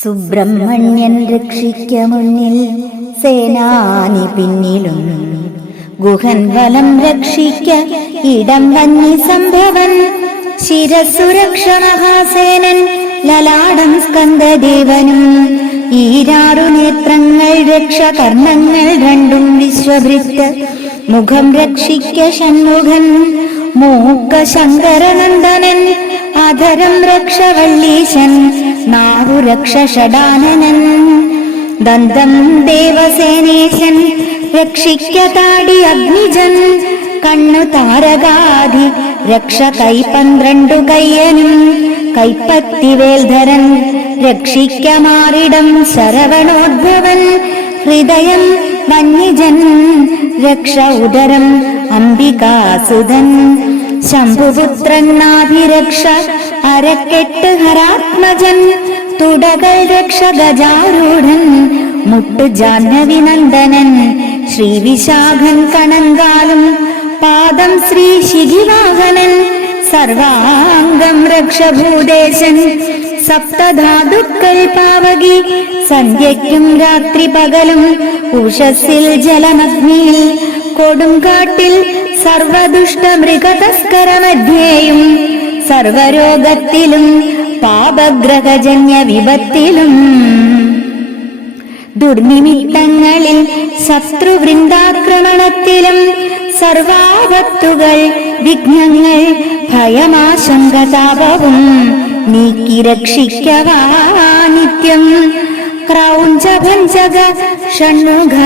സുബ്രഹ്മണ്യൻ രക്ഷിക്ക മുന്നിൽ സേനാനി പിന്നിലും. ഗുഹൻ വലം രക്ഷിക്ക ഇടം വന്നി സംഭവൻ. ശിരസുരക്ഷ മഹാസേനൻ ലലാടം സ്കന്ദദേവനും. ഈരാറു നേത്രങ്ങൾ രക്ഷ കർണങ്ങൾ രണ്ടും വിശ്വഭൃത്ത് മുഖം രക്ഷിക്ക ഷൺമുഖൻ. മൂക്ക ശങ്കരനന്ദനൻ അധരം രക്ഷവള്ളീശൻ നാവു രക്ഷ ഷടാനനൻ ദന്തം ദേവസേനേശൻ രക്ഷിക്ക താടി അഗ്നിജൻ. കണ്ണു താരകാധി രക്ഷ കൈ പന്ത്രണ്ടു കയ്യനും. കൈപ്പത്തിവേൽധരൻ രക്ഷിക്ക മാറിടം ശരവണോദ്ഭവൻ. ഹൃദയം വന്യജൻ രക്ഷ ഉദരം അംബികാസുതൻ ശംഭുപുത്രൻ നാഭിരക്ഷ അരക്കെട്ട് ഹരാത്മജൻ തുടകൾ രക്ഷ ഗജാരൂഢൻ മുട്ടു ജാഹ്നവി നന്ദനൻ ശ്രീവിശാഖൻ കണങ്കാലും പാദം ശ്രീ ശിഖിവാഹനൻ സർവാംഗം രക്ഷഭൂദേശൻ സപ്തധാതുക്കൾ പാവകി സന്ധ്യയ്ക്കും രാത്രി പകലും ഉഷസിൽ ജലമഗ്നിയിൽ കൊടുങ്കാട്ടിൽ സർവദുഷ്ട മൃഗതസ്കരമധ്യേയും സർവരോഗത്തിലും പാപഗ്രഹജന്യ വിപത്തിലും. ദുർനിമിത്തങ്ങളിൽ ശത്രുവൃന്ദാക്രമണത്തിലും സർവാപത്തുകൾ വിഘ്നങ്ങൾ ഭയമാശങ്കതാപവും നീക്കി രക്ഷിക്കവാ നിത്യം. ക്രൗഞ്ച ഭഞ്ചക ഷൺമുഖ